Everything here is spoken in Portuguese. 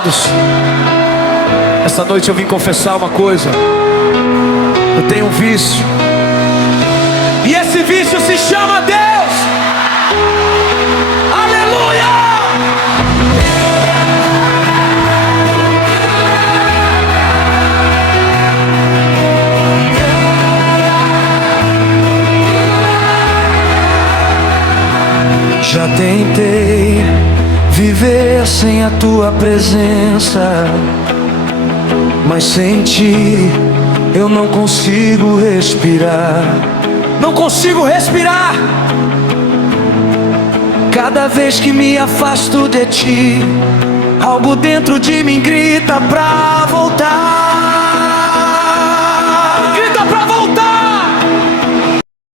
Amados, essa noite eu vim confessar uma coisa. Eu tenho um vício, e esse vício se chama Deus. Aleluia! Já tentei viver sem a tua presença, mas sem ti eu não consigo respirar. Não consigo respirar. Cada vez que me afasto de ti, algo dentro de mim grita pra